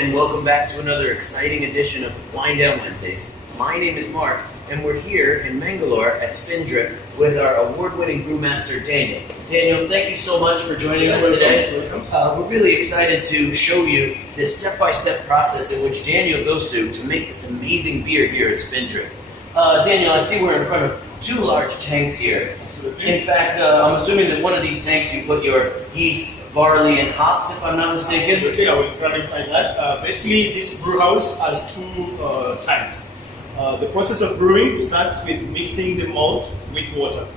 and welcome back to another exciting edition of Wind Down Wednesdays. My name is Mark, and we're here in Mangalore at Spindrift with our award-winning brewmaster, Daniel. Daniel, thank you so much for joining us today. We're really excited to show you this step-by-step process in which Daniel goes through to make this amazing beer here at Spindrift. Daniel, I see we're in front of two large tanks here. Absolutely. In fact, I'm assuming that one of these tanks you put your yeast, barley, and hops, if I'm not mistaken. Absolutely, I will clarify that. Basically, this brew house has two tanks. The process of brewing starts with mixing the malt with water.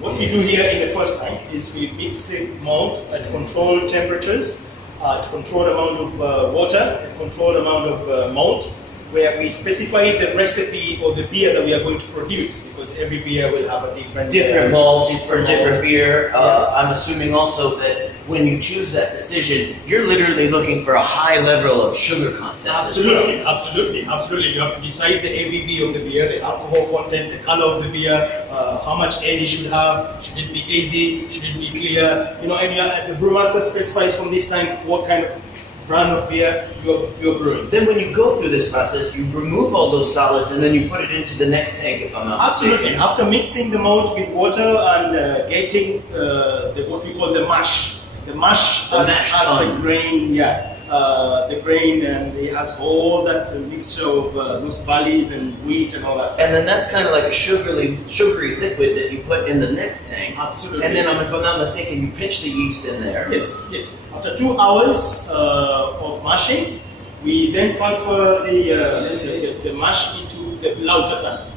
What we do here in the first tank is we mix the malt at controlled temperatures, at controlled amount of water, at controlled amount of malt, where we specify the recipe of the beer that we are going to produce, because every beer will have a different malt for different beer. Yes. I'm assuming also that when you choose that decision, you're literally looking for a high level of sugar content. Absolutely, as well. absolutely. You have to decide the ABV of the beer, the alcohol content, the color of the beer, how much ale it should have. Should it be hazy? Should it be clear? And the brewmaster specifies from this time what kind of brand of beer you're brewing. Then when you go through this process, you remove all those solids and then you put it into the next tank, if I'm not Absolutely. mistaken. After mixing the malt with water and getting what we call the mash. The mash has the grain, the grain, and it has all that mixture of those barleys and wheat and all that stuff. And then that's kind of like a sugary liquid that you put in the next tank. Absolutely. And then, if I'm not mistaken, you pitch the yeast in there. Yes. After 2 hours of mashing, we then transfer the mash into the lauter tun.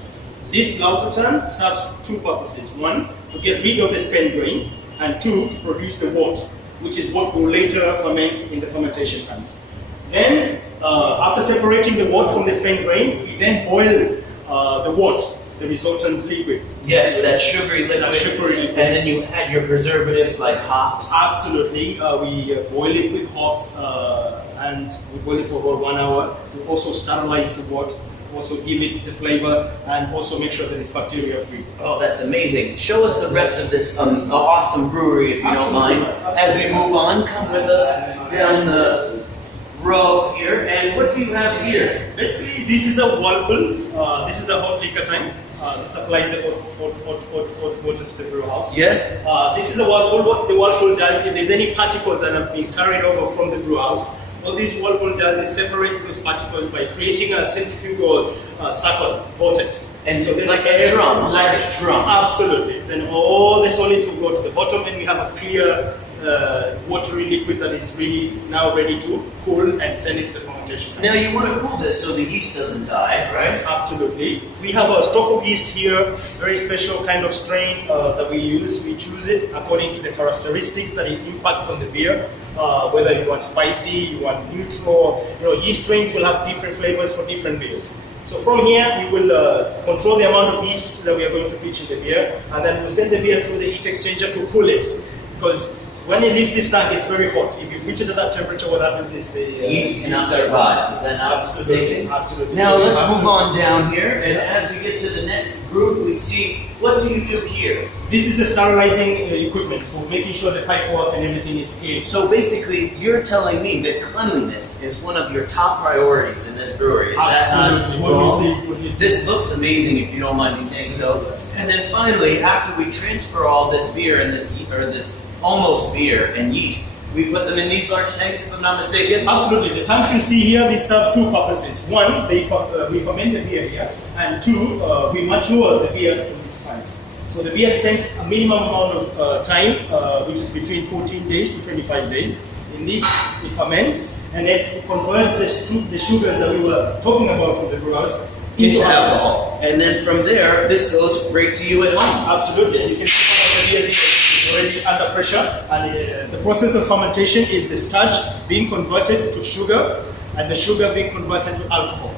This lauter tun serves two purposes. One, to get rid of the spent grain, and two, to produce the wort, which is what will later ferment in the fermentation tanks. Then, after separating the wort from the spent grain, we then boil the wort, the resultant liquid. Yes, that sugary liquid. And then you add your preservatives like hops. Absolutely. We boil it with hops, and we boil it for about 1 hour to also sterilize the wort, also give it the flavor, and also make sure that it's bacteria-free. Oh, that's amazing. Show us the rest of this awesome brewery, if you don't mind. As we move on, come with us down the row here. And what do you have here? Basically, this is a whirlpool. This is a hot liquor tank. This supplies the hot water to the brew house. Yes. This is a whirlpool. What the whirlpool does, if there's any particles that have been carried over from the brew house, what this whirlpool does is separates those particles by creating a centrifugal circle, vortex. And so like a drum, a large drum. Absolutely. Then all the solids will go to the bottom, and we have a clear watery liquid that is now ready to cool and send it to the fermentation tank. Now you want to cool this so the yeast doesn't die, right? Absolutely. We have a stock of yeast here, very special kind of strain that we use. We choose it according to the characteristics that it impacts on the beer. Whether you want spicy, you want neutral, yeast strains will have different flavors for different beers. So from here, we will control the amount of yeast that we are going to pitch in the beer, and then we'll send the beer through the heat exchanger to cool it. Because when it leaves this tank, it's very hot. If you pitch it at that temperature, what happens is the yeast cannot survive. Is that not mistaken? Absolutely. Now let's move on down here, and as we get to the next group, we see, what do you do here? This is the sterilizing equipment for making sure the pipe work and everything is clean. So basically, you're telling me that cleanliness is one of your top priorities in this brewery. Is Absolutely. that not What wrong? you see. This looks amazing, if you don't mind me saying so. And then finally, after we transfer all this beer and this almost beer and yeast, we put them in these large tanks, if I'm not mistaken? Absolutely. The tank you see here, they serve two purposes. One, we ferment the beer here, and two, we mature the beer in these tanks. So the beer spends a minimum amount of time, which is between 14 days to 25 days. In this, it ferments, and then it converts the sugars that we were talking about from the brewers into alcohol. And then from there, this goes right to you at home. Absolutely. And you can see one of the beers is already under pressure, and the process of fermentation is the starch being converted to sugar, and the sugar being converted to alcohol.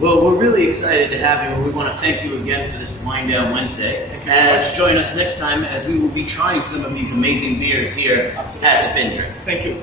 Well, we're really excited to have you, and we want to thank you again for this Wind Down Wednesday. Join us next time as we will be trying some of these amazing beers here at Spindrift. Thank you.